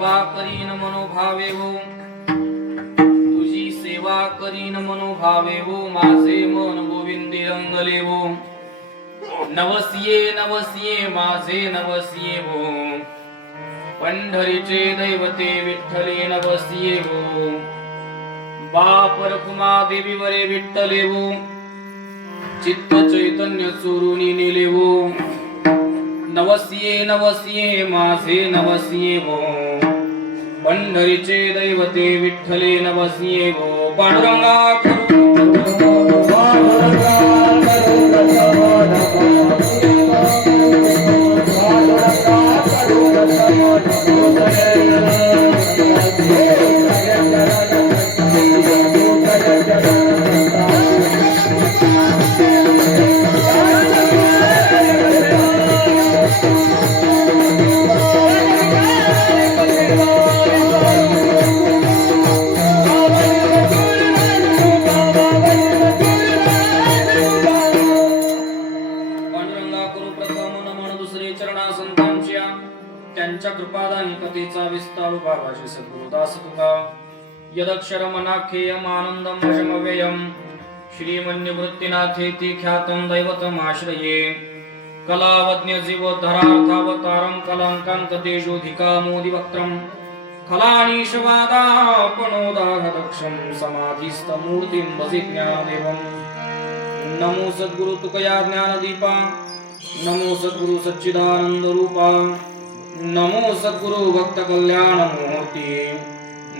सेवा करीन मनोभावे हो, तुझी सेवा करीन मनोभावे हो, माझे मन गोविंदी रंगले हो. नवसिये नवसिये माझे नवसिये हो, पंढरीचे दैवते विठ्ठले नवसिये हो. बाप रखुमा देवी वरे विठ्ठले हो, चित्त चैतन्य चोरुनी नेले हो. नवसिये नवसिये माझे नवसिये हो, पंढरीचे दैवते विठ्ठले नवसिये हो. पांडुरंगा त्यांच्या कृपादानी कथेचा विस्तार भावाचे सद्गुरुदास तुका. यदक्षरमनाख्येयम आनंदम वशमव्ययम, श्रीमन्यवृत्तिनाथेति ख्यातं दैवतमाश्रये. कलावज्ञ जीवोद्धरार्थावतारं कलाङ्कान्ततेजोधिकामोदिवक्त्रं, खलानीशवादापणोदाहदक्षं समाधिस्थमूर्तिं भजे ज्ञानदेवं. नमो सद्गुरु तुकया ज्ञानदीपा, नमो सद्गुरु सच्चिदानंद रूपा, नमो सद्गुरु भक्त कल्याण मूर्ति,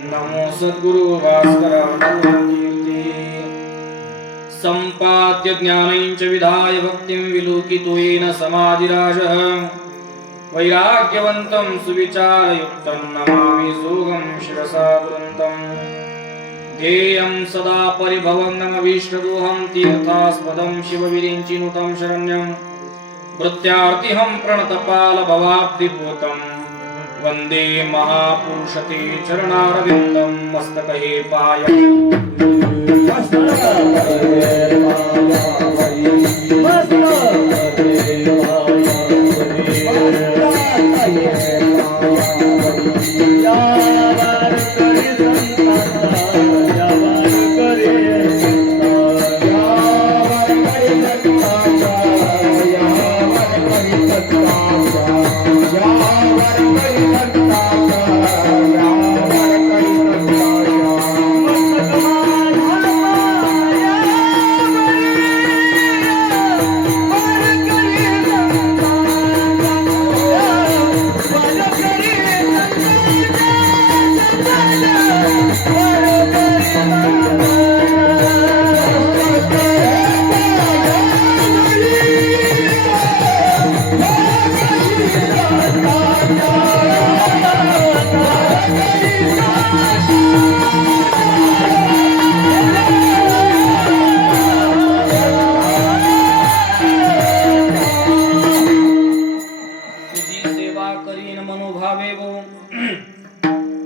नमो सद्गुरु भास्करा कीर्ति. संपाद्य ज्ञानञ्च विधाय भक्तिं विलोकितो येन समाधिराजः, वैराग्यवन्तं सुविचारयुक्तं नमामि सोऽहं शिरसा वृन्दं. ध्येयं सदा परिभवं नमभीष्टदोहं तीर्थास्पदं शिवविरिञ्चिनुतं शरण्यं. वृत्त्यार्तिहं प्रणतपाल भवाब्धिभूतं, वन्दे महापुरुषते चरणारविन्दं. मस्तकहे पाय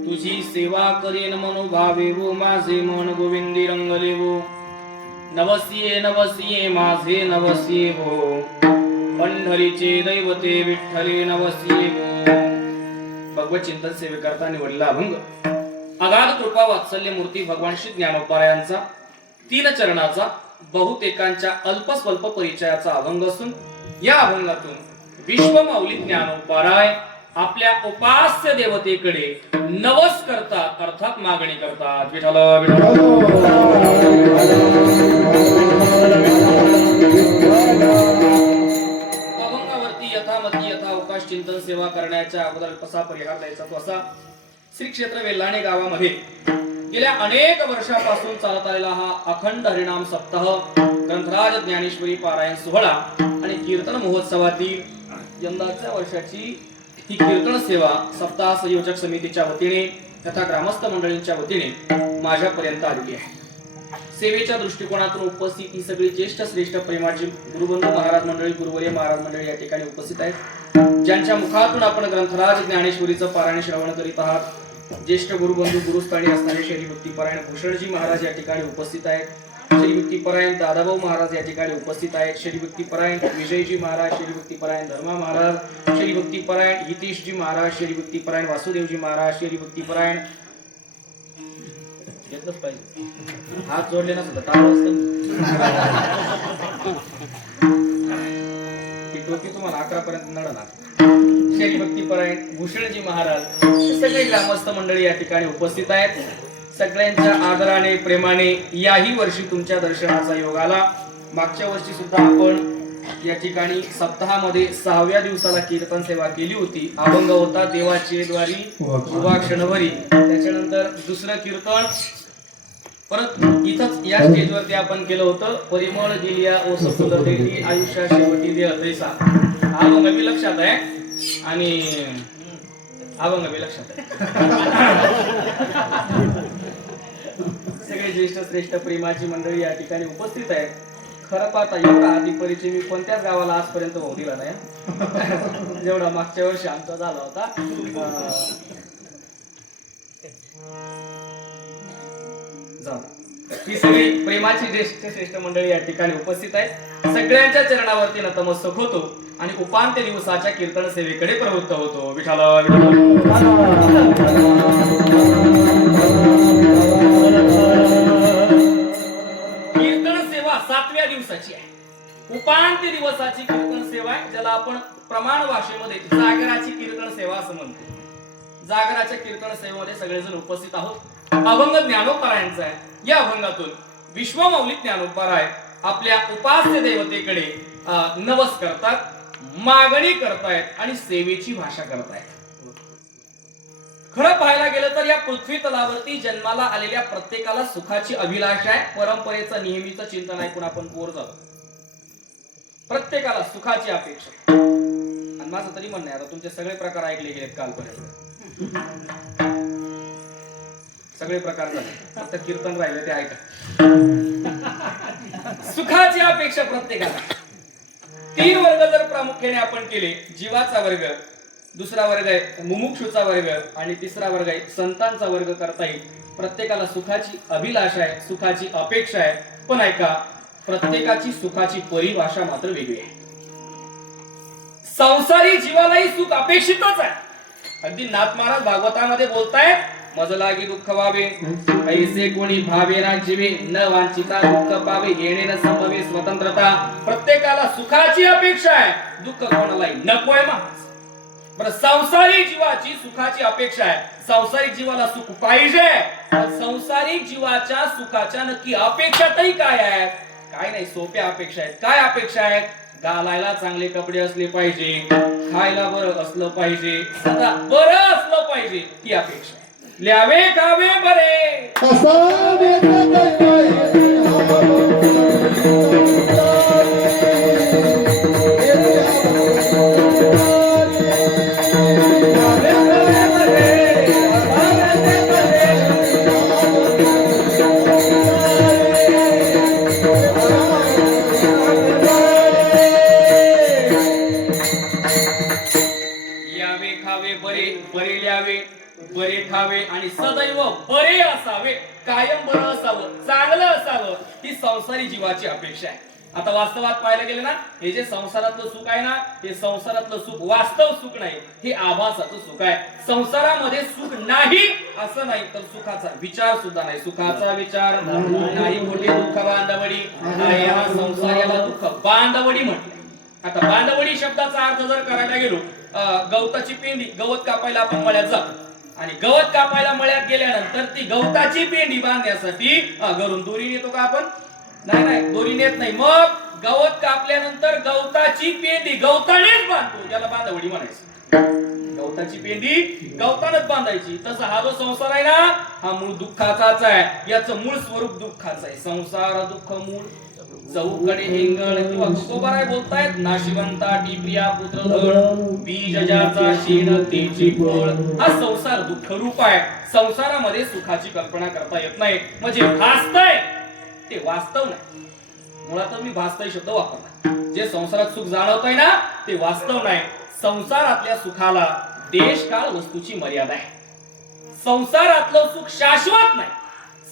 तुझी सेवा करीन मनोभावे हो, माझे मन गोविंदी रंगले हो. नवसिये नवसिये माझे नवसिये हो, पंढरीचे दैवते विठ्ठले नवसिये हो. भगवत चिंतन सेवेकरता निवडला अभंग. अगाध कृपा वात्सल्य मूर्ती भगवान श्री ज्ञानोपारायांचा 3 चरणाचा बहुतेकांच्या अल्पस्वल्प परिचयाचा अभंग असून या अभंगातून विश्वमाऊली ज्ञानोपाराय आपल्या उपास्य देवतेकडे नवस करतात, अर्थात मागणी करतात. विठ्ठल अभंगावरती यथामती यथावकाश चिंतन सेवा करण्याच्या अगोदर कसा परिहार द्यायचा तो असा. श्री क्षेत्र वेल्हाणे गावामध्ये गेल्या अनेक वर्षापासून चालत आलेला हा अखंड हरिनाम सप्ताह, ग्रंथराज ज्ञानेश्वरी पारायण सोहळा आणि कीर्तन महोत्सवातील यंदाच्या वर्षाची ही कीर्तन सेवा सप्ताह संयोजक समितीच्या वतीने तथा ग्रामस्थ मंडळींच्या वतीने माझ्यापर्यंत आलेली आहे. सेवेच्या दृष्टिकोनातून उपस्थित ही सगळी ज्येष्ठ श्रेष्ठ प्रेमाची गुरुबंधू महाराज मंडळी, गुरुवर्य महाराज मंडळी या ठिकाणी उपस्थित आहेत, ज्यांच्या मुखातून आपण ग्रंथराज ज्ञानेश्वरीचं पारायण श्रवण करीत आहात. ज्येष्ठ गुरुबंधू गुरुस्थानी असणारे श्री भक्तिपरायण भूषणजी महाराज या ठिकाणी उपस्थित आहेत. श्री भक्तिपरायण दादाभाऊ महाराज या ठिकाणी उपस्थित आहेत. श्री भक्तिपरायण विजयजी महाराज, श्री भक्तिपरायण धर्मा महाराज, श्री हरिभक्तीपरायण हितेशजी महाराज हरिभक्तीपरायण वासुदेवजी महाराज हरिभक्तीपरायण घेतलंच पाहिजे हात जोडले ना सुद्धा टाळ ती टोपी तुम्हाला 11 पर्यंत नडणार हरिभक्तीपरायण भूषणजी महाराज सगळे ग्रामस्थ मंडळी या ठिकाणी उपस्थित आहेत सगळ्यांच्या आदराने प्रेमाने याही वर्षी तुमच्या दर्शनाचा योग आला मागच्या वर्षी सुद्धा आपण या ठिकाणी सप्ताहामध्ये 6व्या दिवसाला कीर्तन सेवा केली होती अभंग होता देवाचे द्वारी उभा क्षणभरी त्याच्यानंतर दुसरं कीर्तन परत इथंच या स्टेजवरती आपण केलं होतं परिमळ दिलिया ओ सफल देती आयुष्या शेवटी दे तैसा अभंग बी लक्षात आहे आणि अभंग बी लक्षात आहे सगळे ज्येष्ठ श्रेष्ठ प्रेमाची मंडळी या ठिकाणी उपस्थित आहेत खरं पाहता एवढा आधी परिचय मी कोणत्याच गावाला आजपर्यंत होऊ दिला नाही जेवढा मागच्या वर्षी आमचा झाला होता ही सगळी प्रेमाची ज्येष्ठ श्रेष्ठ मंडळी या ठिकाणी उपस्थित आहेत सगळ्यांच्या चरणावरती नतमस्तक होतो आणि उपांत्य दिवसाच्या कीर्तन सेवेकडे प्रवृत्त होतो विठाला कीर्तन सेवा 7व्या दिवसाची आहे उपांत्य दिवसाची कीर्तन सेवा आहे ज्याला आपण प्रमाण भाषेमध्ये जागराची कीर्तन सेवा असं म्हणतो जागराच्या कीर्तन सेवेमध्ये सगळेजण उपस्थित आहोत अभंग ज्ञानोपारायणचा आहे या अभंगातून विश्वमौली ज्ञानोपाराय आपल्या उपास्य देवतेकडे नवस करतात मागणी करतायत आणि सेवेची भाषा करतायत खरं पाहायला गेलं तर या पृथ्वी तलावरती जन्माला आलेल्या प्रत्येकाला सुखाची अभिलाषा आहे परंपरेचं नेहमीचं चिंतन ऐकून आपण पोर जातो प्रत्येकाला सुखाची अपेक्षा आणि माझं तरी म्हणणं आहे आता तुमचे सगळे प्रकार ऐकले गेलेत कालपर्यंत सगळे प्रकार झाले फक्त कीर्तन राहिले ते ऐका सुखाची अपेक्षा प्रत्येकाला 3 वर्ग जर प्रामुख्याने आपण केले जीवाचा वर्ग दुसरा वर्ग आहे मुमुक्षुचा वर्ग आणि तिसरा वर्ग आहे संतांचा वर्ग करता येईल प्रत्येकाला सुखाची अभिलाषा आहे सुखाची अपेक्षा आहे पण ऐका प्रत्येकाची सुखाची परिभाषा मात्र वेगळी आहे संसारी जीवालाही सुख अपेक्षितच आहे अगदी नाथ महाराज भागवतामध्ये बोलतायत मज लागी दुःख व्हावे ऐसे कोणी भावे ना जीवे न वांछिता दुःख पावे येणे न संभवे स्वतंत्रता प्रत्येकाला सुखाची अपेक्षा आहे दुःख कोणालाही नकोय मा बरं संसारिक जीवाची सुखाची अपेक्षा आहे संसारिक जीवाला सुख पाहिजे पण संसारिक जीवाच्या सुखाच्या नक्की अपेक्षा तरी काय आहेत काय नाही सोप्या अपेक्षा आहेत काय अपेक्षा आहेत घालायला चांगले कपडे असले पाहिजे खायला बरं असलं पाहिजे सदा बरं असलं पाहिजे ही अपेक्षा ल्यावे खावे बरे यावे खावे बरे बरे ल्यावे बरे खावे आणि सदैव बरे असावे कायम बरं असावं चांगलं असावं ही संसारी जीवाची अपेक्षा आहे आता वास्तवात पाहायला गेलं ना हे जे संसारातलं सुख आहे ना हे संसारातलं सुख वास्तव सुख नाही हे आभासाचं सुख आहे संसारामध्ये सुख नाही असं नाही तर सुखाचा विचार सुद्धा नाही सुखाचा विचार नाही मोठे दुःख बांधवडी या संसाराला दुःख बांधवडी म्हटले आता बांधवडी शब्दाचा अर्थ जर करायला गेलो गवताची पेंडी गवत कापायला आपण मळ्यात जातो आणि गवत कापायला मळ्यात गेल्यानंतर ती गवताची पेंडी बांधण्यासाठी घरून दोरी नेतो का आपण नाही दोरी नेत नाही मग गवत कापल्यानंतर गवताची पेंडी गवतानेच बांधतो ज्याला बांधवडी म्हणायचं गवताची पेंडी गवतानेच बांधायची तसं हा जो संसार आहे ना हा मूळ दुःखाचाच आहे याचं मूळ स्वरूप दुःखाचं आहे संसार दुःख मूळ चौकडे हिंगण किंवा तुकोबाराय बोलतायत नाशिवंता टिप्रिया पुत्रधन बीज ज्याचा शीण तेची फळ हा संसार दुःख रूप आहे संसारामध्ये सुखाची कल्पना करता येत नाही म्हणजे भासतय ते वास्तव नाही मुळात मी भासतय शब्द वापरला जे संसारात सुख जाणवतंय ना ते वास्तव नाही संसारातल्या सुखाला देश काळ वस्तूची मर्यादा आहे संसारातलं सुख शाश्वत नाही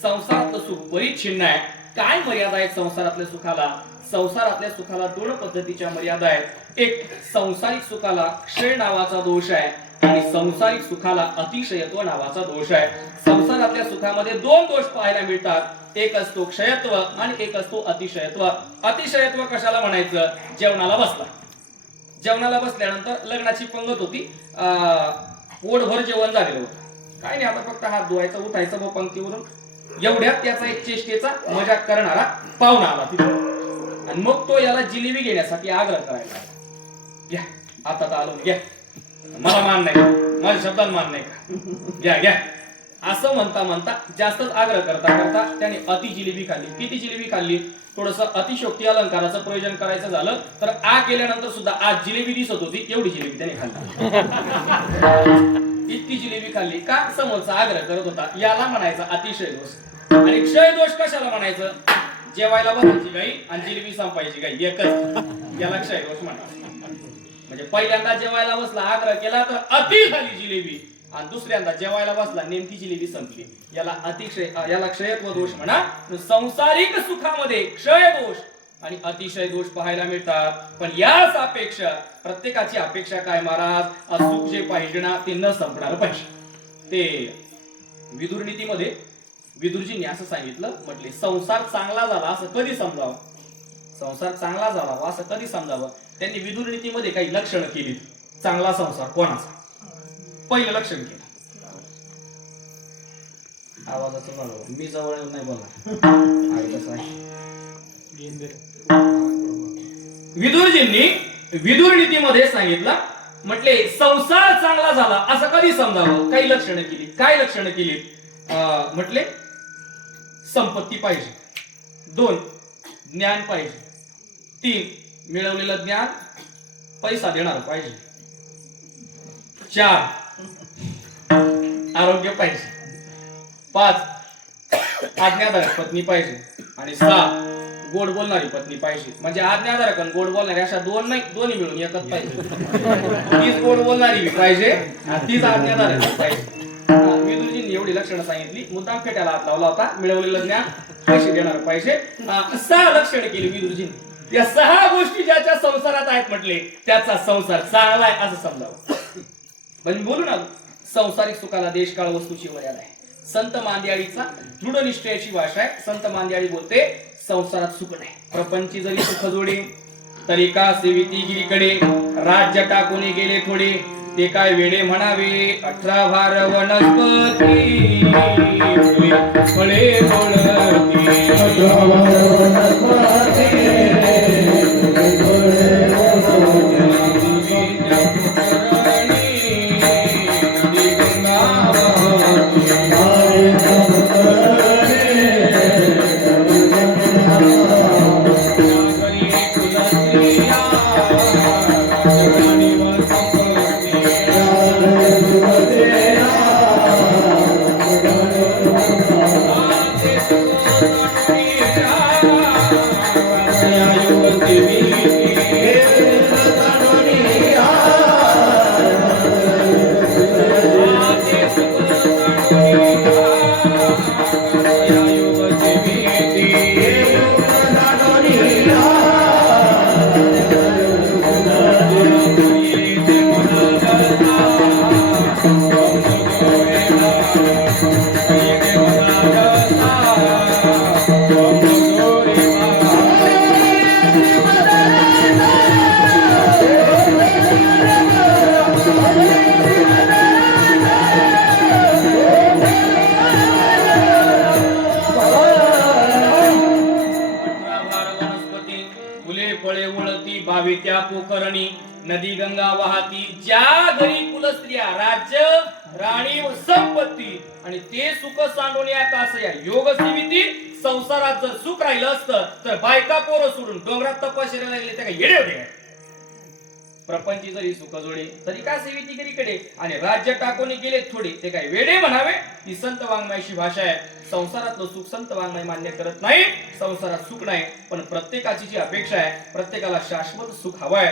संसारातलं सुख परिच्छिन्न आहे काय मर्यादा आहेत संसारातल्या सुखाला? संसारातल्या सुखाला दोन पद्धतीच्या मर्यादा आहेत. एक सांसारिक सुखाला क्षय नावाचा दोष आहे आणि संसारिक सुखाला अतिशयत्व नावाचा दोष आहे. संसारातल्या सुखामध्ये दोन दोष पाहायला मिळतात. एक असतो क्षयत्व आणि एक असतो अतिशयत्व. अतिशयत्व कशाला म्हणायचं? जेवणाला बसला, जेवणाला बसल्यानंतर लग्नाची पंगत होती, पोटभर जेवण झालेलं होतं, काय नाही आता फक्त हात धुवायचा, उठायचं व पंक्तीवरून, एवढ्यात त्याचा एक चेष्टेचा मजाक करणारा पाहुणा आला तिथे आणि मग तो याला जिलेबी घेण्यासाठी आग्रह करायला, घ्या आता तर आलो, घ्या, मला मान नाही, माझ्या शब्दाला मान नाही का, घ्या घ्या असं म्हणता म्हणता जास्तच आग्रह करता करता त्याने अति जिलेबी खाल्ली. किती जिलेबी खाल्ली? थोडस अतिशोक्ती अलंकाराचं प्रयोजन करायचं झालं तर आ केल्यानंतर सुद्धा आज जिलेबी दिसत होती, एवढी जिलेबी त्याने खाल्ली. इतकी जिलेबी खाल्ली का? समोरचा आग्रह करत होता. याला म्हणायचा अतिशय दोष. आणि क्षय दोष कशाला म्हणायचं? जेवायला बसायची गाई आणि जिलेबी संपायची गाई एकच, याला क्षय दोष म्हणायचं. म्हणजे पहिल्यांदा जेवायला बसला, आग्रह केला तर अति झाली जिलेबी, आणि दुसऱ्यांदा जेवायला बसला, नेमकी जिलेबी संपली, याला अतिशय, याला क्षयत्व दोष म्हणा. संसारिक सुखामध्ये क्षय दोष आणि अतिशय दोष पाहायला मिळतात. पण या सापेक्ष प्रत्येकाची अपेक्षा काय महाराज? सुख जे पाहिजे ना ते न संपणार पाहिजे. ते विदुर नीतीमध्ये विदुरजींनी असं सांगितलं, म्हटले संसार चांगला झाला असं कधी समजावं? संसार चांगला झाला असं कधी समजावं? त्यांनी विदुर नीतीमध्ये काही लक्षणं केली. चांगला संसार कोणाचा? पहिलं लक्षण केलं, आवाजाचं बरोबर, मी जवळ येऊन नाही बोलणार. विदुरजींनी विदुर नीतीमध्ये सांगितलं, म्हटले संसार चांगला झाला असं कधी समजावं? काही लक्षणं केली. काय लक्षणं केली? म्हटले संपत्ती पाहिजे, 2 ज्ञान पाहिजे, 3 मिळवलेलं ज्ञान पैसा देणार पाहिजे, 4 आरोग्य पाहिजे, 5 आज्ञाधारक पत्नी पाहिजे आणि 6 गोड बोलणारी पत्नी पाहिजे. म्हणजे आज्ञाधारक आणि गोड बोलणारी अशा दोन नाही, दोन्ही मिळून एकच पाहिजे. तीच गोड बोलणारी पाहिजे आणि तीच आज्ञाधारक पाहिजे. विदुरजींनी एवढी लक्षणं सांगितली, मुद्दाम फेट्याला हात लावला होता. मिळवलेलं ज्ञान, पैसे देणार पाहिजे, 6 लक्षणे केली विदुरजींनी. या 6 गोष्टी ज्याच्या संसारात आहेत म्हटले त्याचा संसार चांगला आहे असं समजावं. म्हणजे बोलू ना, संसारिक सुखाला देश काळ वस्तूची मर्यादा आहे. संत मांदियाळीचा दृढ निश्चयाची भाषा आहे. संत मांदियाळी बोलते, संसारात सुख नाही, प्रपंची जरी सुख जोडे तरी का सेविती गिरीकडे, राज्य टाकून गेले थोडे ते काय वेडे म्हणावे, 18 भार वनस्पती फळे बोलती, 18 भार वनस्पती त्या पोकरणी नदी गंगा वाहती, ज्या घरी कुलस्त्रिया राज्य राणी व संपत्ती आणि ते सुख सांडून या कासया योग सीमिती. संसारात जर सुख राहिलं असतं तर बायका पोरं सोडून डोंगरात तपश्चर्या लागले, त्या काय येडे होते? प्रपंची जरी सुख जोडे तरी का सेविती करीकडे आणि राज्य टाकून गेले थोडे ते काय वेडे म्हणावे. ही संत वाङ्मयाची भाषा आहे. संसारातलं सुख संत वाङ्मय मान्य करत नाही. संसारात सुख नाही, पण प्रत्येकाची जी अपेक्षा आहे, प्रत्येकाला शाश्वत सुख हवंय.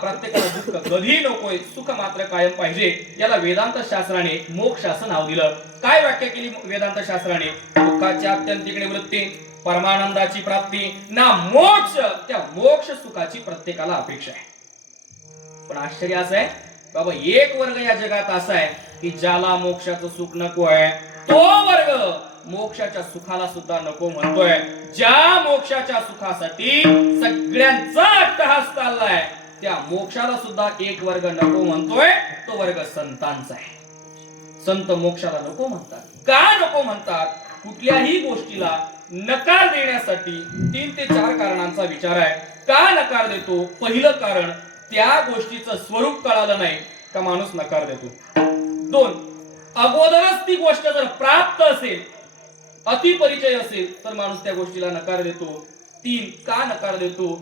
प्रत्येकाला दुःख कधी नकोय, सुख मात्र कायम पाहिजे. याला वेदांत शास्त्राने मोक्ष असं नाव दिलं. काय व्याख्या केली वेदांत शास्त्राने? दुःखाची आत्यंतिक निवृत्ती, परमानंदाची प्राप्ती ना मोक्ष. त्या मोक्ष सुखाची प्रत्येकाला अपेक्षा आहे. पण आश्चर्य असं आहे बाबा, एक वर्ग या जगात असा आहे की ज्याला मोक्षाचं सुख नको आहे, तो वर्ग मोक्षाच्या सुखाला सुद्धा नको म्हणतोय. ज्या मोक्षाच्या सुखासाठी सगळ्यांचा अट्टहास चाललाय, त्या मोक्षाला सुद्धा एक वर्ग नको म्हणतोय. तो वर्ग संतांचा आहे. संत मोक्षाला नको म्हणतात. का नको म्हणतात? कुठल्याही गोष्टीला नकार देण्यासाठी 3 ते 4 कारणांचा विचार आहे. का नकार देतो? पहिलं कारण, त्या गोष्टीचं स्वरूप कळालं नाही का माणूस नकार देतो. 2, अगोदरच ती गोष्ट जर प्राप्त असेल, अतिपरिचय असेल, तर माणूस त्या गोष्टीला नकार देतो. 3, का नकार देतो?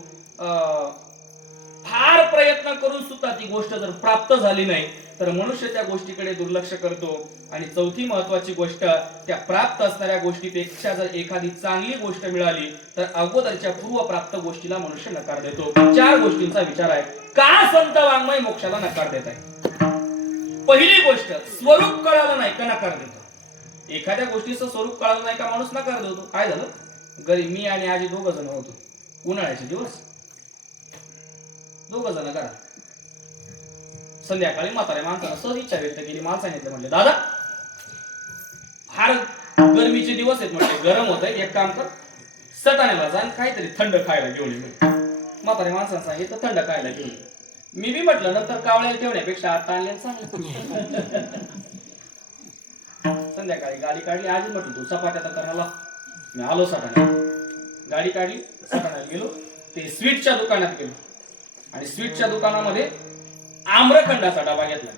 फार प्रयत्न करून सुद्धा ती गोष्ट जर प्राप्त झाली नाही तर मनुष्य त्या गोष्टीकडे दुर्लक्ष करतो. आणि 4थी महत्वाची गोष्ट, त्या प्राप्त असणाऱ्या गोष्टीपेक्षा जर एखादी चांगली गोष्ट मिळाली तर अगोदरच्या पूर्वप्राप्त गोष्टीला मनुष्य नकार देतो. 4 गोष्टींचा विचार आहे. का संत वाङ्मय मोक्षाला नकार देत आहे? पहिली गोष्ट, स्वरूप कळालं नाही का नकार देतो. एखाद्या गोष्टीचं स्वरूप कळालं नाही का माणूस नकार देतो. काय झालं, घरी मी आणि आजी 2 जण होतो. उन्हाळ्याचे दिवस, 2 जण करा. संध्याकाळी म्हाताऱ्या माणसानं सहज इच्छा व्यक्त केली. मला सांगितलं, म्हटले दादा फार गरमीचे दिवस आहेत, म्हटले गरम होत आहे, एक काम कर सटाण्याला जा आणि काहीतरी थंड खायला घेऊन ये. म्हाताऱ्या माणसानं सांगितलं थंड खायला घेऊन ये. मी बी म्हटलं नंतर कावळ्याला ठेवण्यापेक्षा आता आणले चांगलं. संध्याकाळी गाडी काढली. आजी म्हटलं तू चपात्या तर करायला. मी आलो सटाण्या, गाडी काढली, सटाण्याला गेलो. ते स्वीटच्या दुकानात गेलो आणि स्वीटच्या दुकानामध्ये आम्रखंडाचा डबा घेतला.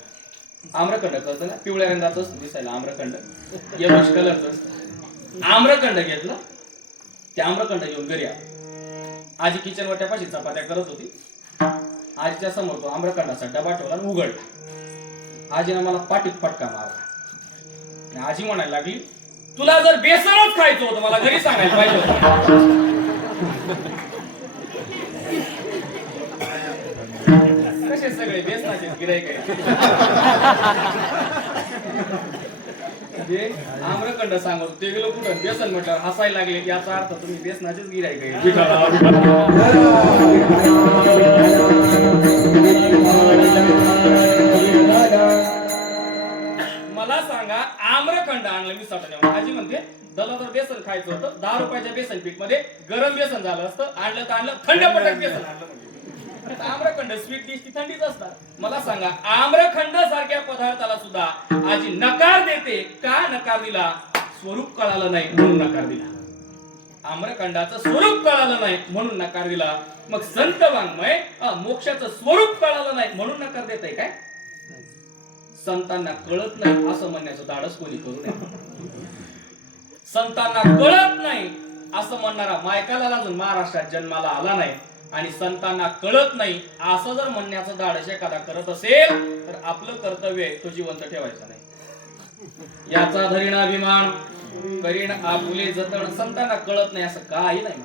आम्रखंड कळतं ना, पिवळ्या रंगाचं असतं दिसायला आम्रखंड, येलोश कलरचं असतं. आम्रखंड घेतलं. ते आम्रखंड घेऊन घरी आलो. आजी किचन वाट्यापाशी चपात्या करत होती. आजीच्या समोर तो आम्रखंडाचा डबा ठेवला आणि उघडला. आजीनं मला पाठीत फटका मारला. आजी म्हणायला लागली, तुला जर बेसनच खायचं होतं मला घरी सांगायला पाहिजे होतं. कसे सगळे बेसनाचे गिराईक आहे. आम्रखंड सांगत ते गेलो कुठं बेसन म्हटलं हसायला लागले. याचा अर्थ तुम्ही बेसनाचेच गिराईक आहे. मला सांगा, आम्रखंड आणलं मी सटाण्यावर. आजी म्हणते दला जर बेसन खायचं होतं 10 रुपयाच्या बेसन पीठ मध्ये गरम बेसन झालं असतं. आणलं तर आणलं थंड पटक बेसन आणलं. आम्रखंड स्वीट डिश ती थंडीच असतात. मला सांगा, आम्रखंड सारख्या पदार्थाला सुद्धा आजी नकार देते. का नकार दिला? स्वरूप कळालं नाही म्हणून नकार दिला. आम्रखंडाचं स्वरूप कळालं नाही म्हणून नकार दिला. मग संत वाङ्मय मोक्षाचं स्वरूप कळालं नाही म्हणून नकार देत आहे काय? संतांना कळत नाही असं म्हणण्याचं धाडस कोणी करू नये. संतांना कळत नाही असं म्हणणारा मायकाला अजून महाराष्ट्रात जन्माला आला नाही. आणि संतांना कळत नाही असं जर म्हणण्याचं धाडस एखादा करत असेल तर आपलं कर्तव्य तो जिवंत ठेवायचा नाही. याचा धरीण अभिमान करीन आपुले जतन. संतांना कळत नाही असं काही नाही.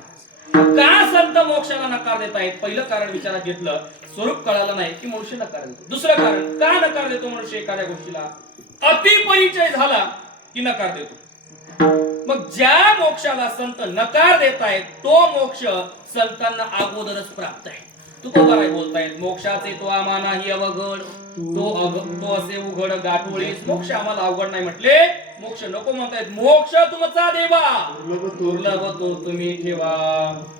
का संत मोक्षाला नकार देत आहेत? पहिलं कारण विचारात घेतलं, स्वरूप कळालं नाही की मनुष्य नकार देतो. दुसरं कारण, का नकार देतो मनुष्य एखाद्या गोष्टीला? अतिपरिचय झाला की नकार देतो. मग ज्या मोक्षाला संत नकार देत आहेत तो मोक्ष संतांना अगोदरच प्राप्त आहे. तुकोबाराय बोलतायत, मोक्षाचे तो आम्हा नाही अवघड, तो असे उघड गाठोळीस. मोक्ष आम्हाला अवघड नाही म्हटले. मोक्ष नको म्हणतायत. मोक्ष तुमचा देवा, दुर्लभ तो तुम्ही ठेवा.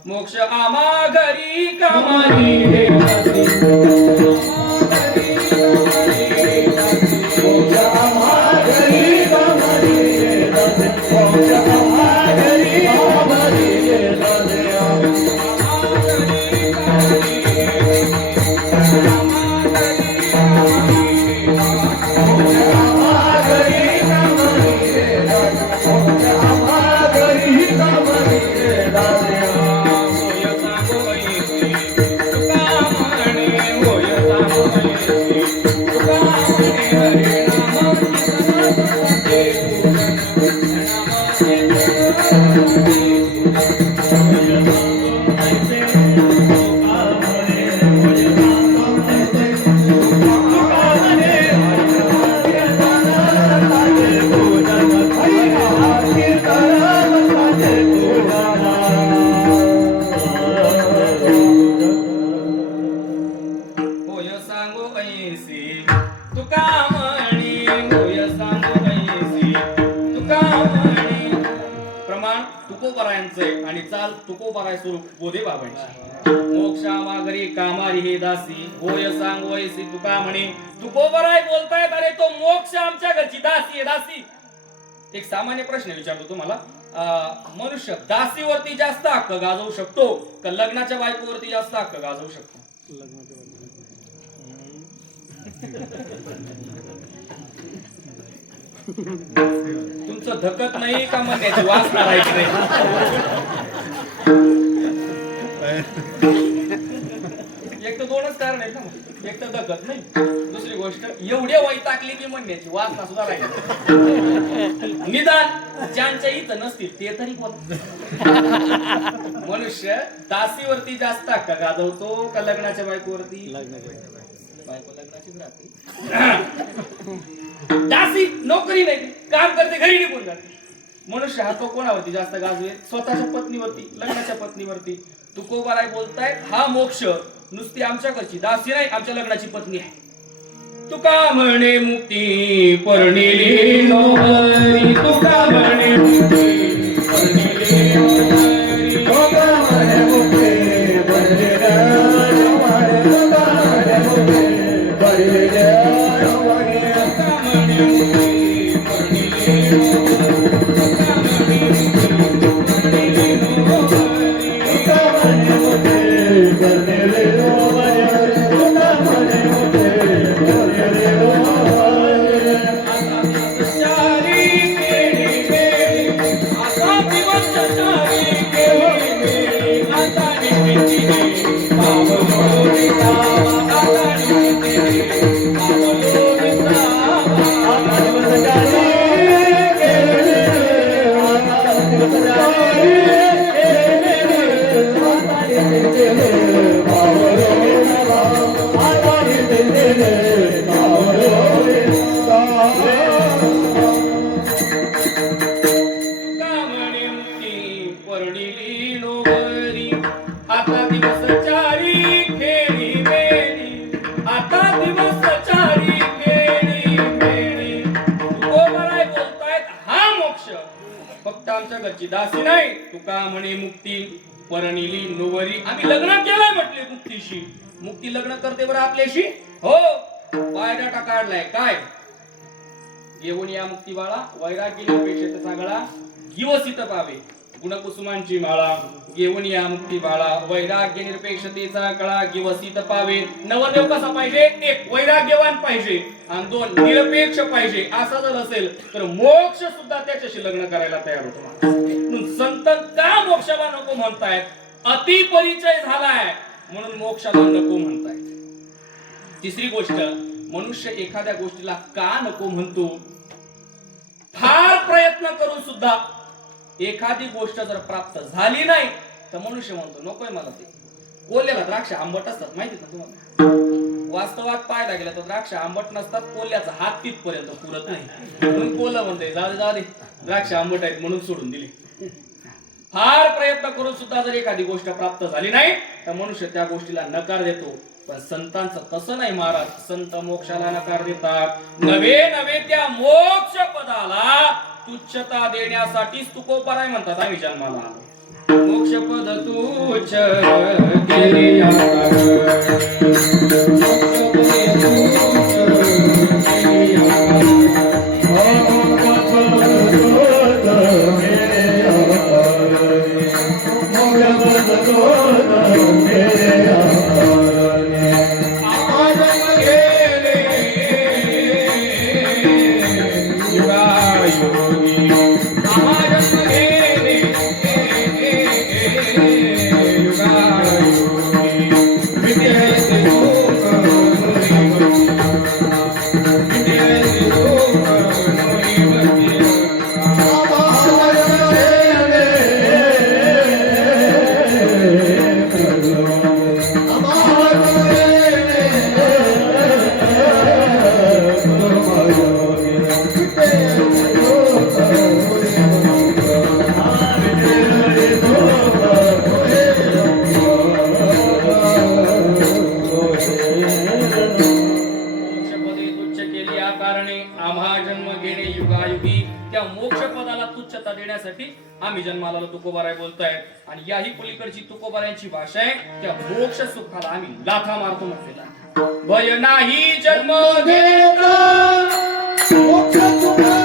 मोक्ष आम्हा घरी कामानी होय तुका म्हणे होय सांगू नयेसी तुका म्हणे. प्रमाण तुकोबरायांचे आणि चाल तुकोबराय स्वरूप बोधे बाबांची. मोक्षा मागरी कामारी हे दासी होय सांग वयसी तुका म्हणे. तुकोबराय बोलतायत अरे तो मोक्ष आमच्या घरची दासी आहे दासी. एक सामान्य प्रश्न विचारतो तुम्हाला, मनुष्य दासीवरती जास्त हक्क गाजवू शकतो का लग्नाच्या बायकोवरती जास्त हक्क गाजवू शकतो? तुमचं धकत नाही का म्हणण्याची वासना राहायची नाही? एक तर दोनच कारण आहेत ना, एक तर धकत नाही, दुसरी गोष्ट एवढे वैतागली की म्हणण्याची वासना सुद्धा राहिली. निदान ज्यांच्या इथं नसतील ते तरी बोल. मनुष्य दासीवरती जास्त हक्क गाजवतो का लग्नाच्या बायकोवरती? बायको लग्नाचीच राहते. दासी नोकरी नाही, काम करते, घरी निघून जाते. मनुष्य हक्क कोणावरती जास्त गाजवे? स्वतःच्या पत्नीवरती, लग्नाच्या पत्नीवरती. तुकोबाराय बोलतायत हा मोक्ष नुसती आमच्या घरची दासी नाही, आमच्या लग्नाची पत्नी आहे. तुका म्हणे मुक्ती परणिली नोहरी तुका म्हणे मुक्ती परणिली नोहरी तुका म्हणे मुक्ती परणिली नोहरी तुका म्हणे मुक्ती परणिली नोहरी तुका म्हणे मुक्ती परणिली नोहरी तुका म्हणे मुक्ती परणिली नोहरी तुका म्हणे मुक्ती परणिली दासी नाही. तुका म्हणे मुक्ती परणिली नोवरी. आम्ही लग्न केलंय म्हटले मुक्तीशी. मुक्ती लग्न करते बरं आपल्याशी? हो, बायोडाटा काढलाय. काय घेऊन या मुक्ती बाळा वैराग्यापेक्षा सगळा गिवसित पावे. गुणकुसुमांची माळा घेऊन या मुक्ती बाळा वैराग्य निरपेक्षतेचा कळा गिवसित पावे. नवरदेव कसा पाहिजे? एक वैराग्यवान पाहिजे आणि दोन निरपेक्ष पाहिजे. असा जर असेल तर मोक्ष सुद्धा त्याच्याशी लग्न करायला तयार होतो. संत का मोक्षाला नको म्हणतायत? अति परिचय झालाय म्हणून मोक्षाला नको म्हणतायत. तिसरी गोष्ट, मनुष्य एखाद्या गोष्टीला का नको म्हणतो? फार प्रयत्न करून सुद्धा एखादी गोष्ट जर प्राप्त झाली नाही तर मनुष्य म्हणतो नकोय मला ते. कोल्ह्याला द्राक्ष आंबट असतात माहिती ना तुम्हाला? वास्तवात पाहायला गेलं तर द्राक्ष आंबट नसतात, कोल्ह्याचा हात तिथपर्यंत पुरत नाही म्हणून कोल्हा म्हणते जाऊ दे द्राक्ष आंबट आहेत म्हणून सोडून दिली. फार प्रयत्न करून सुद्धा जर एखादी गोष्ट प्राप्त झाली नाही तर मनुष्य त्या गोष्टीला नकार देतो. पण संतांचं तसं नाही महाराज. संत मोक्षाला नकार देतात. नवे नवे त्या मोक्ष पदाला तुच्छता देण्यासाठीच तुकोबाराय म्हणतात आम्ही जन्माला आलो. मोक्ष पद तुच्छ केले या कारणे आम्हा जन्म घेणे युगायुगी त्या मोक्ष पदाला तुच्छता देण्यासाठी आम्ही जन्माला आलो तुकोबाराय बोलताय आणि याही पलीकडची तुकोबारायांची भाषा आहे त्या मोक्ष सुखाला आम्ही लाथा मारतो म्हटलेला भय नाही जन्म घेता मोक्ष सुखा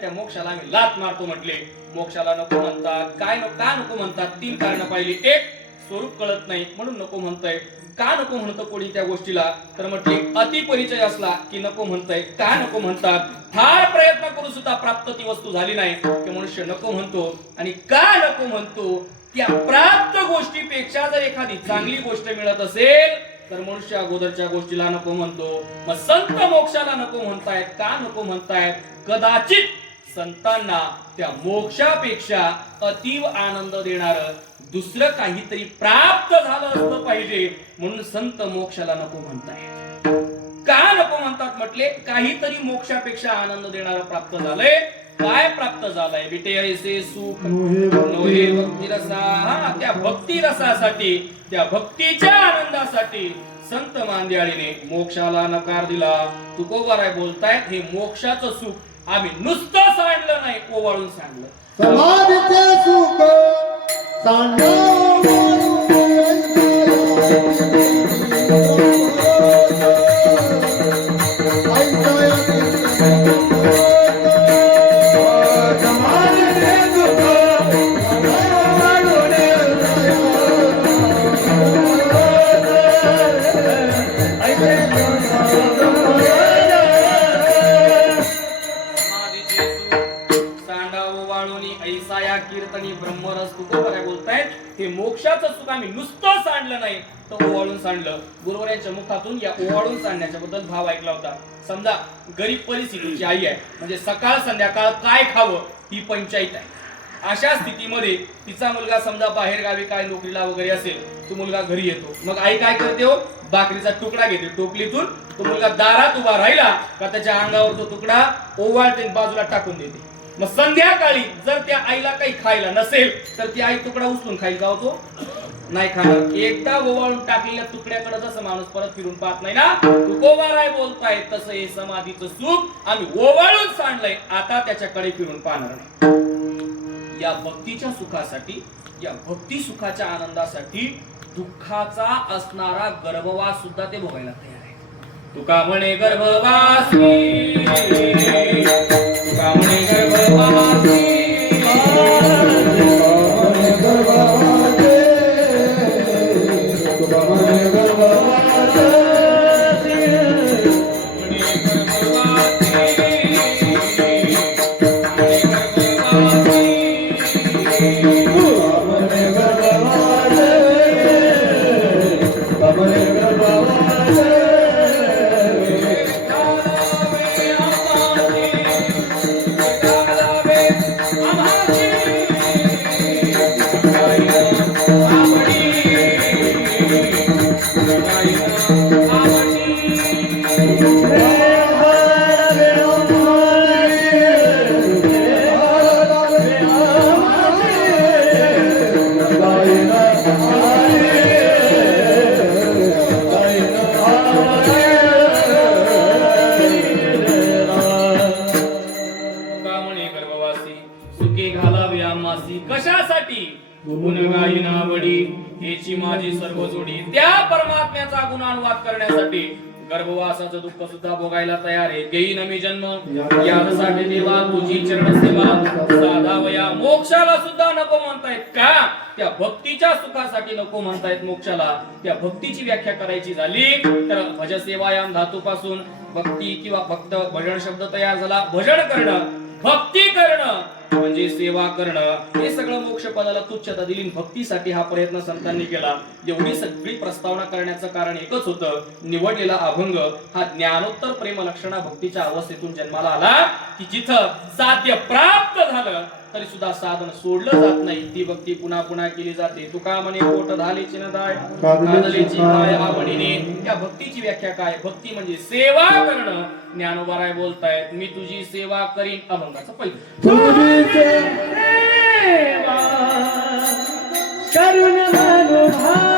त्या मोक्षाला आम्ही लात मारतो म्हटले मोक्षाला नको म्हणतात काय का नको म्हणतात तीन कारण पाहिली एक स्वरूप कळत नाही म्हणून नको म्हणताय का नको म्हणतो कोणी त्या गोष्टीला तर म्हटले अति परिचय असला की नको म्हणताय का नको म्हणतात फार प्रयत्न करून सुद्धा प्राप्त ती वस्तू झाली नाही ते मनुष्य नको म्हणतो आणि का नको म्हणतो त्या प्राप्त गोष्टीपेक्षा जर एखादी चांगली गोष्ट मिळत असेल तर मनुष्य अगोदरच्या गोष्टीला नको म्हणतो मग संत मोक्षाला नको म्हणतायत का नको म्हणतायत कदाचित संतांना त्या मोक्षापेक्षा अतीव आनंद देणार दुसरं काहीतरी प्राप्त झालं असलं पाहिजे म्हणून संत मोक्षाला नको म्हणतायत का नको म्हणतात म्हटले काहीतरी मोक्षापेक्षा आनंद देणारं प्राप्त झालंय काय प्राप्त झालंय बेटे ऐसे सुख नोहे भक्ती रसा त्या भक्ती रसासाठी त्या भक्तीच्या आनंदासाठी संत मांदियाळीने मोक्षाला नकार दिला तुकोबाराय बोलतायत हे मोक्षाचं सुख आम्ही नुसतं सांडलं नाही ओवाळून सांडलं समाधीचे सुख सांडलं कीर्तनी ब्रह्मरस तुकोबाराय बोलतायत हे मोक्षाचं सुख आम्ही नुसतं सांडलं नाही तर ओवाळून सांडलं गुरुवरायांच्या मुखातून या ओवाळून सांडण्याच्या बद्दल भाव ऐकला होता समजा गरीब परिस्थितीची आई आहे म्हणजे सकाळ संध्याकाळ काय खावं ही पंचायत आहे अशा स्थितीमध्ये तिचा मुलगा समजा बाहेर गावी काय नोकरीला वगैरे असेल तो मुलगा घरी येतो मग आई काय करते हो भाकरीचा तुकडा घेते टोपलीतून तो मुलगा दारात उभा राहिला का त्याच्या अंगावर तो तुकडा ओवाळते बाजूला टाकून देते मग संध्याकाळी जर त्या आईला काही खायला नसेल तर ती आई तुकडा उचलून खाईल का होतो नाही खाणार एकदा ओवाळून टाकलेल्या तुकड्याकडे जसं माणूस परत फिरून पाहत नाही ना तुकोबाराय बोलताय तसं हे समाधीचं सुख आम्ही ओवाळून सांडलंय आता त्याच्याकडे फिरून पाहणार नाही या भक्तीच्या सुखासाठी या भक्ती सुखाच्या आनंदासाठी दुःखाचा असणारा गर्भवास सुद्धा ते भोगायला तयार आहे तुका म्हणे गर्भवासी तुका म्हणे गर्भवासी कशासाठी गुणगायनावडी हेची माझी सर्व जोडी त्या परमात्म्याचा गुणानुवाद करण्यासाठी गर्भवासाचं दुःख सुद्धा भोगायला तयार आहे घेईन मी जन्म यासाठी देवा तुझी चरण सेवा साधावया मोक्षाला सुद्धा नको म्हणतायत का त्या भक्तीच्या सुखासाठी नको म्हणतायत मोक्षाला त्या भक्तीची व्याख्या करायची झाली तर भज सेवायाम धातूपासून भक्ती किंवा भक्त भजन शब्द तयार झाला भजन करणं भक्ती करणं म्हणजे सेवा करणं, हे सगळं मोक्ष पदाला तुच्छता दिली. भक्तीसाठी हा प्रयत्न संतांनी केला. एवढी सगळी प्रस्तावना करण्याचं कारण एकच होतं, निवडलेला अभंग हा ज्ञानोत्तर प्रेम लक्षणा भक्तीच्या अवस्थेतून जन्माला आला की जिथं साध्य प्राप्त झालं तरी सुद्धा साधन सोडलं जात नाही. ती भक्ती पुन्हा पुन्हा केली जाते. तुका म्हणे पोट धालेची न दाय कादलेची काय आवडीने. या भक्तीची व्याख्या काय? भक्ती म्हणजे सेवा करणं. ज्ञानोबा राय बोलतायत, मी तुझी सेवा करीन. अभंगाचं पहिलं तुझी सेवा करुण मनोभावे,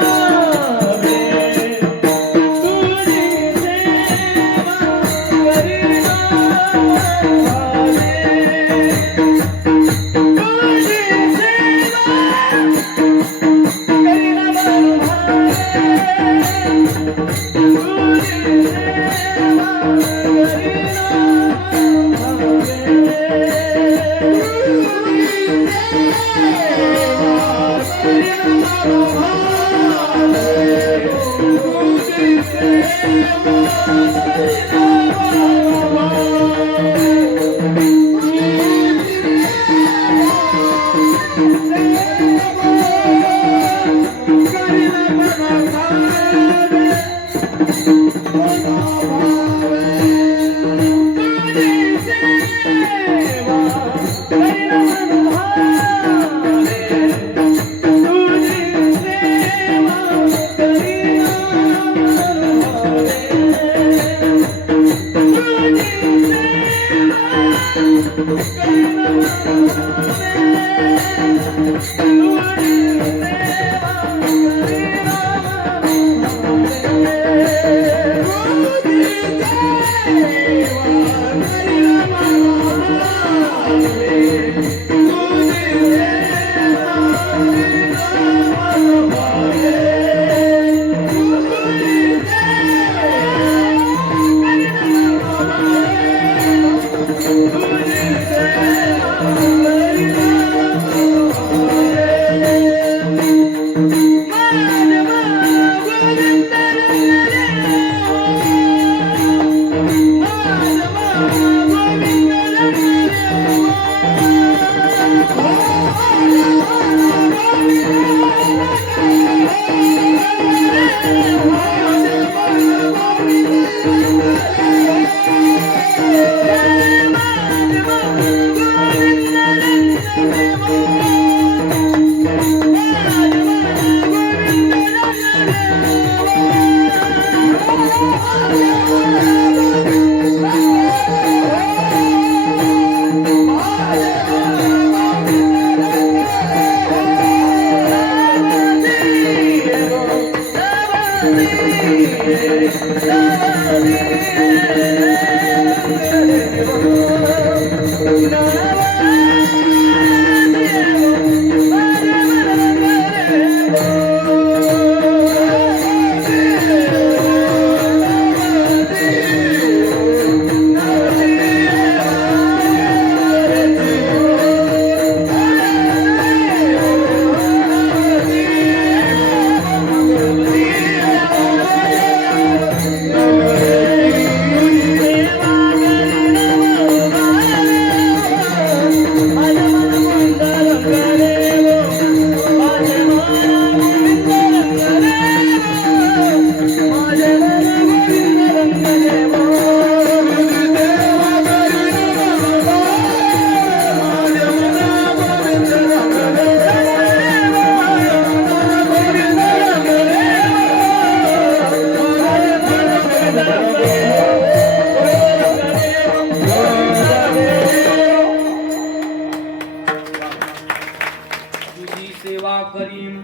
तुझी सेवा करीन मनोभावे, तुझी सेवा करीन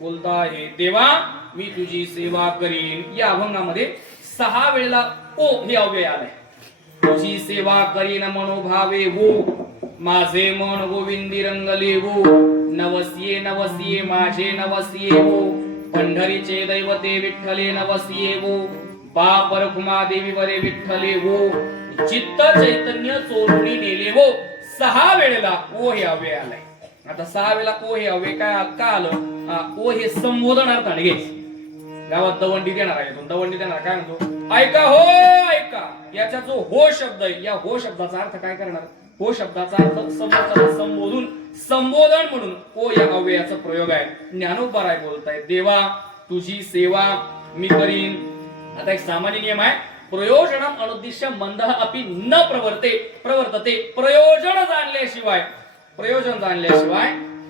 बोलता आहे, देवा मी तुझी सेवा करीन. या अभंगामध्ये 6 वेळेला ओ हे अव्यय आलंय. तुझी सेवा करीन मनोभावे वो, माझे मन गोविंदी रंगले वो, नवसिये नवसिये माझे नवसिये वो, पंढरीचे दैवते विठ्ठले नवसिये वो, बाप रखुमा देवी वरे विठ्ठले वो, चित्त चैतन्य चोरुणी नेले वो. 6 वेळेला ओ हे अव्यय आलंय. आता 6 वेळेला ओ हे अव्यय का आलं? ओ हे संबोधनार्थाने घ्यायचं. गावात दवंडी देणार आहे, दवंडी देणार काय म्हणतो? ऐका हो ऐका, याचा जो हो शब्द आहे, या हो शब्दाचा अर्थ काय करणार? हो शब्दाचा अर्थ समोरच्याला संबोधून, संबोधन म्हणून ओ या अव्ययाचा प्रयोग आहे. ज्ञानोबा राय बोलताय, देवा तुझी सेवा मी करीन. आता एक सामान्य नियम आहे, प्रयोजनम अनुद्दिश्य मंदः अपि न प्रवर्तते. प्रयोजन जाणल्याशिवाय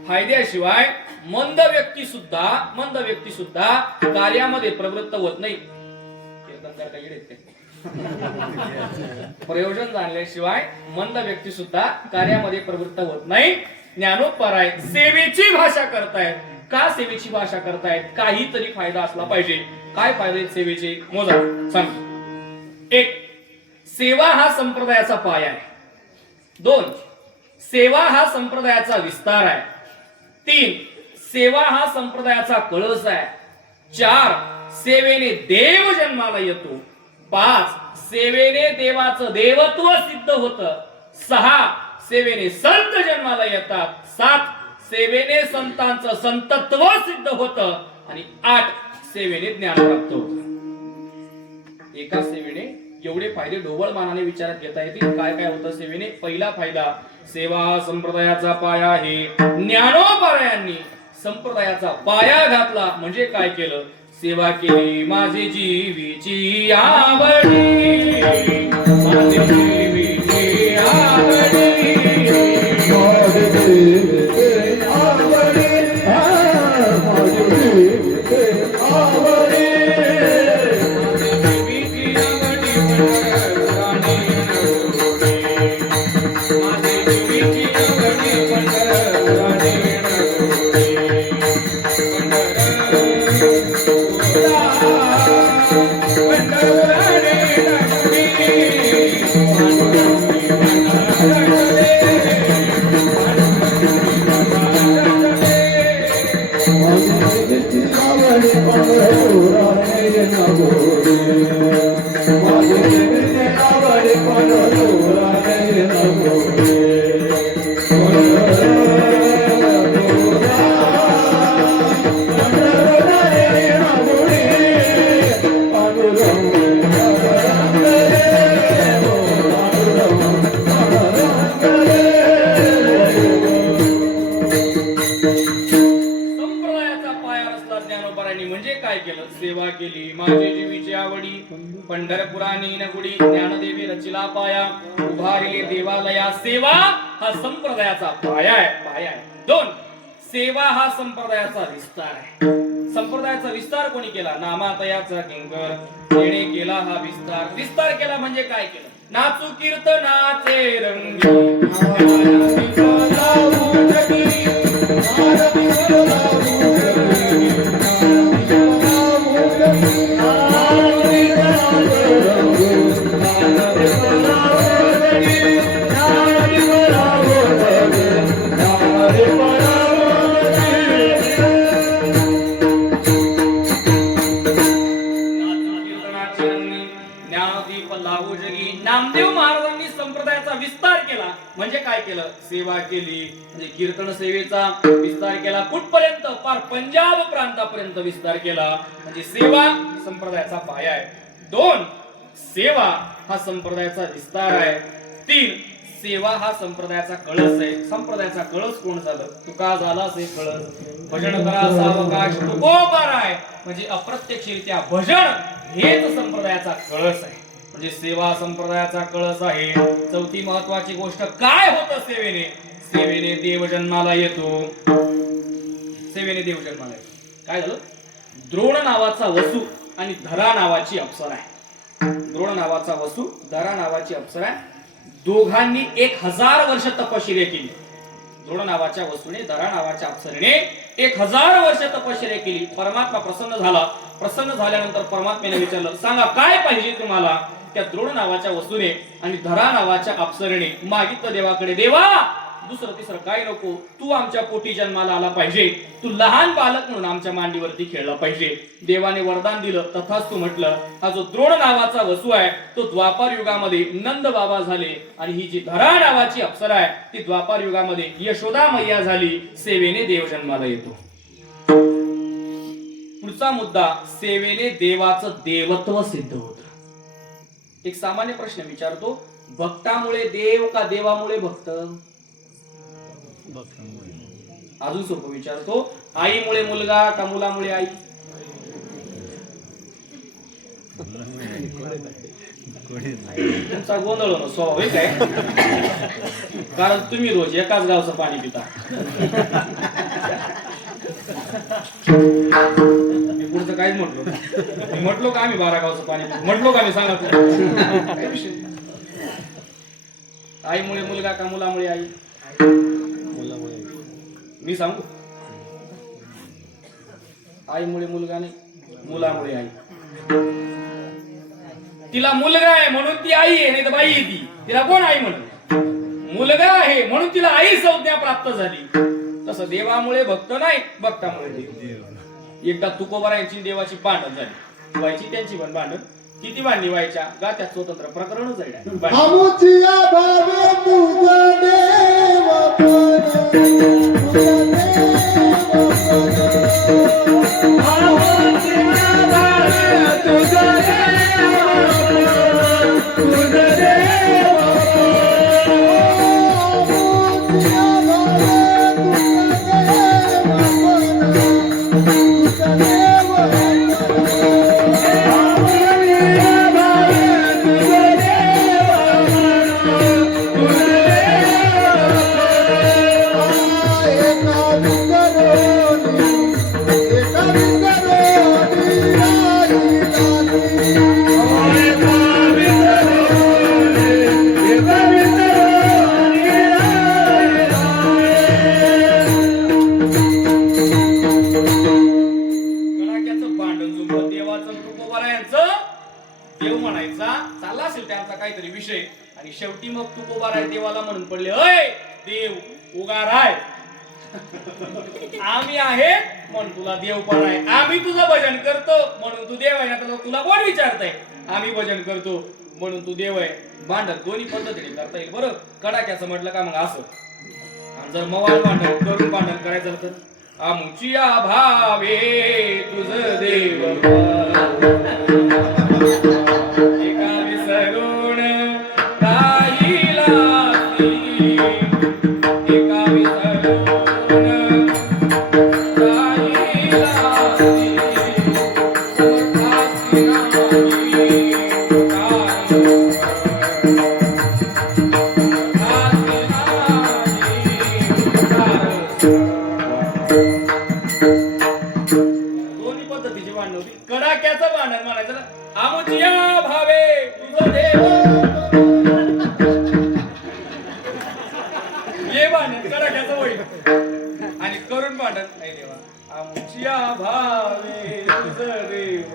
फायद्याशिवाय मंद व्यक्ती सुद्धा कार्यामध्ये प्रवृत्त होत नाही. प्रयोजन जाणल्याशिवाय मंद व्यक्ती सुद्धा कार्यामध्ये प्रवृत्त होत नाही. ज्ञानोपराय सेवेची भाषा करतायत. का सेवेची भाषा करतायत? काहीतरी फायदा असला पाहिजे. काय फायदे सेवेचे? मोजा सांग. 1. सेवा हा संप्रदायाचा पाया आहे. 2. सेवा हा संप्रदायाचा विस्तार आहे. 3. सेवा हा संप्रदायाचा कळस आहे. 4. सेवेने देव जन्माला येतो. 5. सेवेने देवाचं देवत्व सिद्ध होतं. 6. सेवेने संत जन्माला येतात. 7. सेवेने संतांचं संतत्व सिद्ध होतं. आणि 8. सेवेने ज्ञान प्राप्त होतं. एका सेवेने एवढे फायदे ढोबळ मानाने विचारात घेता येतील. काय काय होतं सेवेने? पहिला फायदा, सेवा संप्रदायाचा पाया आहे. ज्ञानोबरायांनी संप्रदायाचा पाया घातला म्हणजे काय केलं? सेवा केली माझे जीवीची आवडी, माझे जीवीची आवडी, माझे जीवीची आवडी, माझे जीवीची आवडी, सेवा केली माझे जीवीची आवडी, पंढरपुरानी नगुडी, ज्ञानदेवी रचिला पाया, उभारिले देवालया. सेवा हा संप्रदायाचा पाया आहे. 2. सेवा हा संप्रदायाचा विस्तार आहे. संप्रदायाचा विस्तार कोणी केला? नामातयाचा किंकर येणे केला हा विस्तार. विस्तार केला म्हणजे काय केलं? नाचू कीर्तनाचे रंगी, नामदेव महाराजांनी संप्रदायाचा विस्तार केला म्हणजे काय केलं? सेवा केली म्हणजे कीर्तन सेवेचा विस्तार केला. कुठपर्यंत? पार पंजाब प्रांतापर्यंत विस्तार केला म्हणजे सेवा संप्रदायाचा पाया आहे. 2. सेवा हा संप्रदायाचा विस्तार आहे. 3. सेवा हा संप्रदायाचा कळस आहे. संप्रदायाचा कळस कोण झालं? तुका झालास हे कळस. भजन करा सावकाश तुकोबाराय म्हणजे अप्रत्यक्षरित्या भजन हेच संप्रदायाचा कळस आहे. म्हणजे सेवा संप्रदायाचा कळस आहे. 4थी महत्वाची गोष्ट काय होतं सेवेने? सेवेने देव जन्माला येतो. सेवेने देव जन्माला येतो. काय झालं? द्रोण नावाचा वसू आणि धरा नावाची अप्सरा आहे. द्रोण नावाचा वसू, धरा नावाची अप्सरा आहे. दोघांनी 1000 वर्ष तपश्चर्या केली. द्रोण नावाच्या वसूने, धरा नावाच्या अप्सरेने 1000 वर्ष तपश्चर्या केली. परमात्मा प्रसन्न झाला. प्रसन्न झाल्यानंतर परमात्म्याने विचारलं, सांगा काय पाहिजे तुम्हाला? त्या द्रोण नावाच्या वस्तूने आणि धरा नावाच्या अप्सरेने मागितलं देवाकडे, देवा दुसरं तिसरं काय नको, तू आमच्या पोटी जन्माला आला पाहिजे, तू लहान बालक म्हणून आमच्या मांडीवरती खेळला पाहिजे. देवाने वरदान दिलं, तथास्तु म्हटलं. हा जो द्रोण नावाचा वसू आहे तो द्वापार युगामध्ये नंद बाबा झाले आणि ही जी धरा नावाची अप्सरा आहे ती द्वापार युगामध्ये यशोदा मैया झाली. सेवेने देव जन्माला येतो. पुढचा मुद्दा, सेवेने देवाचं देवत्व सिद्ध होतं. एक सामान्य प्रश्न विचारतो, भक्तामुळे देव का देवामुळे भक्त? अजून सोपं विचारतो, आईमुळे मुलगा का मुलामुळे आई? तुमचा गोंधळ होणं स्वाभाविक आहे, कारण तुम्ही रोज एकाच गावचं पाणी पिता. मी पुढचं काहीच म्हटलो का आम्ही 12 गावचं पाणी पितो? म्हटलो का मी? सांगा काय विषय? आईमुळे मुलगा का मुलामुळे आई? मी सांगू, आईमुळे मुलगा नाही, मुलामुळे आई. तिला मुलगा आहे म्हणून ती आई आहे, नाही तर बाई आहे ती. तिला कोण आई म्हणत? मुलगा आहे म्हणून तिला आई संज्ञा प्राप्त झाली. तसं देवामुळे भक्त नाही, भक्तामुळे देव. एकदा तुकोबारायांची देवाची भांडण झाली, व्हायची त्यांची पण भांडण. किती भांडणी व्हायच्या गा, त्यात स्वतंत्र प्रकरणच आहे. देव म्हणायचा, चालला असेल त्यांचा काहीतरी विषय, आणि शेवटी मग तुकोबाराय देवाला म्हणून पडले, अय देव उगाराय, आम्ही आहे म्हणून तुला देव पण आहे. आम्ही तुझं भजन करतो म्हणून तू देव आहे ना, तर तुला कोण विचारताय? आम्ही भजन करतो म्हणून तू देव आहे. भांडण दोन्ही पद्धतीने करता येईल बरं. कडाक्याचं म्हटलं का मग असं, आणि जर मवाळ भांडण करून भांडण करायचं तर आमुची भावे तुझ देव एका विसरून राहिला, एका विसरून राहिला, समर्थाची नाही दोन्ही पद्धतीची भांडण होती. कडाक्याचं भांडण म्हणायचं ना, आमुचिया भावे तुझं देव, हे भांडण कडाक्याचं होईल. आणि करून भांडण नाही देवा, आमुचिया भावे तुझं देव.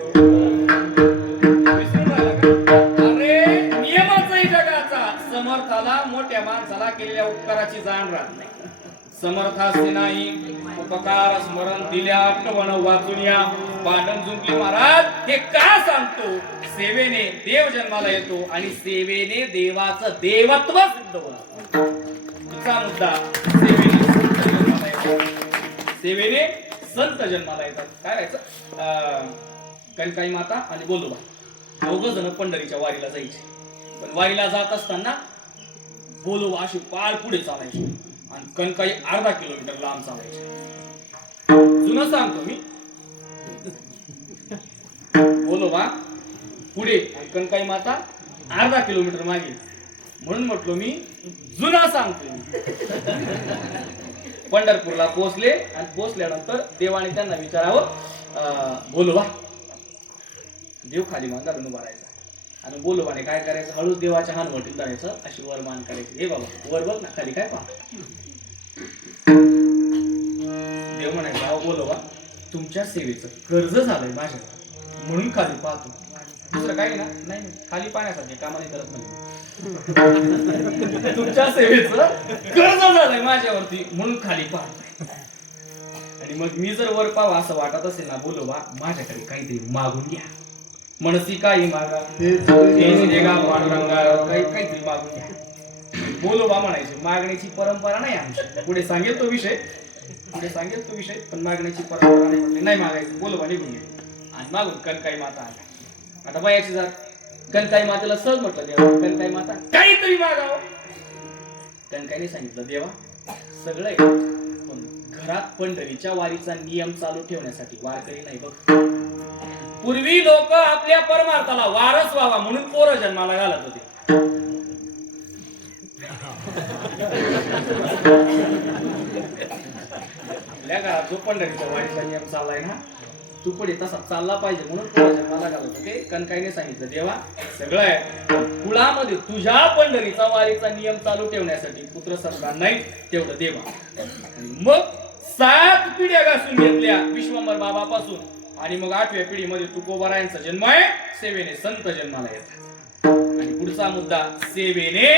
विसरून राहिला का? अरे नियमाचाही जगाचा, समर्थाला मोठ्या माणसाला केलेल्या उपकाराची जाण राहत नाही. समर्थाचे नाही उपकार स्मरण दिल्या आठवण वाचून या. भांडण जुंपली महाराज हे का सांगतो? सेवेने देव जन्माला येतो आणि सेवेने देवाचं देवत्व सिद्ध होतं. तुझा मुद्दा सेवेने संत जन्माला येतात. काय व्हायचं? कनकाई माता आणि बोलोबा दोघ जण पंढरीच्या वारीला जायचे. पण वारीला जात असताना बोलोबा अशी पाळ पुढे चालायची आणि कनकाई अर्धा किलोमीटर लांब चालायचे. जुनं सांगतो मी, बोलोबा पुढे आणि कनकाई माता अर्धा किलोमीटर मागे, म्हणून म्हटलो मी जुना सांगतो. पंढरपूरला पोहोचले आणि पोहोचल्यानंतर देवाने त्यांना विचारावं, बोलोबा देव खाली मान घालून उभा राहायचा आणि बोलोबाने काय करायचं, हळूच देवाच्या हानवटीत जायचं, अशी वर मान करायची. हे बाबा वर बघ ना, खाली काय पहा. देव म्हणायचा, अहो बोलोबा तुमच्या सेवेचं कर्ज झालंय माझ्या म्हणून खाली पाहतो, दुसरं काही ना नाही, खाली पाहण्यासाठी कामाने करत नाही. तुमच्या सेवेचं कर्ज झालंय माझ्यावरती म्हणून खाली पाहतो. आणि मग मी जर वर पाहावं असं वाटत असेल ना, बोलोबा माझ्याकडे काहीतरी मागून घ्या. मनसी काही मागा काहीतरी मागून घ्या. बोलोबा म्हणायचे, मागण्याची परंपरा नाही आमची. पुढे सांगेल तो विषय, पण मागण्याची परंपरा नाही. म्हटले नाही मागायचं. बोलोबा निघून गेले आणि मागून कनकाई माता आल्या. आता बायाची जात कणकाई मातेला सहज म्हटलं देवा कणकाई माता काहीतरी मागावं. कणकाईने सांगितलं देवा सगळं आहे पण घरात पंढरीच्या वारीचा नियम चालू ठेवण्यासाठी वारकरी नाही बघ. पूर्वी लोक आपल्या परमार्थाला वारस व्हावा म्हणून पोरं जन्माला घालत होते. आपल्या घरात जो पंढरीच्या वारीचा नियम चाललाय ना तू पुढे तसा चालला पाहिजे म्हणून पोरं जन्माला घालत होते. कणकाईने सांगितलं देवा सगळं आहे कुळामध्ये तुझ्या पंढरीचा वारीचा नियम चालू ठेवण्यासाठी पुत्र संतान नाही तेवढं देवा. आणि मग 7 पिढ्या घासून घेतल्या विश्वंभर बाबापासून आणि मग 8व्या पिढीमध्ये तुकोबारायांचा जन्म आहे. सेवेने संत जन्माला येतात. आणि पुढचा मुद्दा सेवेने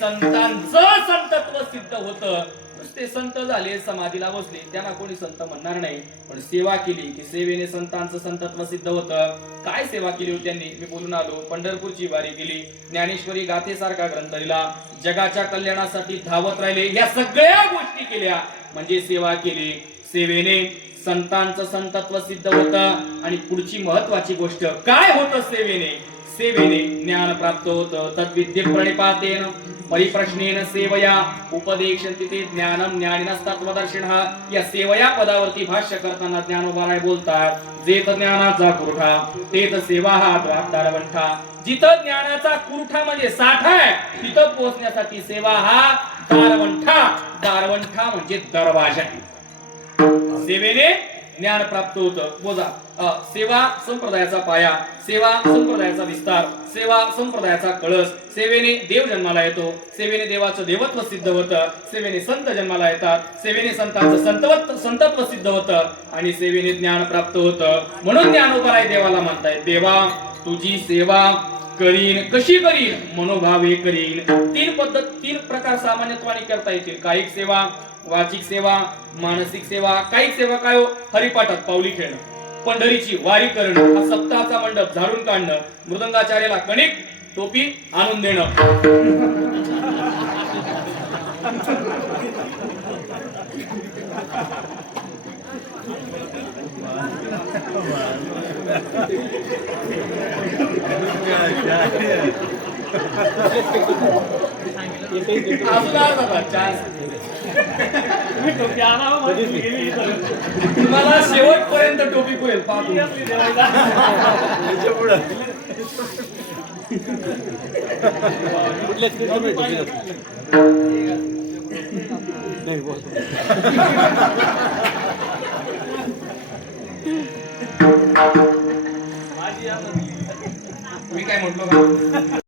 संतांचं संतत्व सिद्ध होतं. नुसते संत झाले समाधीला बसले त्यांना कोणी संत म्हणणार नाही पण सेवा केली की सेवेने संतांचं संतत्व सिद्ध होतं. काय सेवा केली होती त्यांनी मी बोलून आलो. पंढरपूरची वारी केली, ज्ञानेश्वरी गाथेसारखा ग्रंथ लिहिला, जगाच्या कल्याणासाठी धावत राहिले, या सगळ्या गोष्टी केल्या म्हणजे सेवा केली. सेवेने संतांचं संतत्व सिद्ध होतं. आणि पुढची महत्वाची गोष्ट काय होतं सेवेने सेवेने ज्ञान प्राप्त होतं. तद्विद्ये प्रणिपातेन परिप्रश्नेन सेवया उपदेशन्ति ते ज्ञानम ज्ञानिनस्तत्वदर्शिनः. या सेवया पदावरती भाष्य करताना ज्ञानोबाराय बोलतात जेथ ज्ञानाचा कुरठा तेथ सेवा हा दारवंठा. जिथं ज्ञानाचा कुरठा म्हणजे साठा आहे तिथं पोहोचण्यासाठी सेवा हा दारवंठा. दारवंठा म्हणजे दरवाजा. सेवेने ज्ञान प्राप्त होतं. बोला सेवा संप्रदायाचा पाया, सेवा संप्रदायाचा विस्तार, सेवा संप्रदायाचा कळस. सेवेने देव जन्माला येतो, सेवेने देवाचं देवत्व सिद्ध होतं, सेवेने संत जन्माला येतात, सेवेने संतांचं संतत्व सिद्ध होतं आणि सेवेने ज्ञान प्राप्त होतं. म्हणून ज्ञानोबराय देवाला म्हणतायत देवा तुझी सेवा करीन. कशी करीन? मनोभावे करीन. 3 प्रकार सामान्यत्वाने करता येतील. कायिक सेवा, वाचिक सेवा, मानसिक सेवा. कायिक सेवा काय हो? हरिपाठात पाऊली खेळणं, पंढरीची वारी करणं, हा सप्ताहाचा मंडप झाडून काढणं, मृदंगाचार्याला कणिक टोपी आणून देणं. अजून अर्धा चान्स तुम्हाला शेवटपर्यंत टोपी पुरेल. मी काय म्हटलो का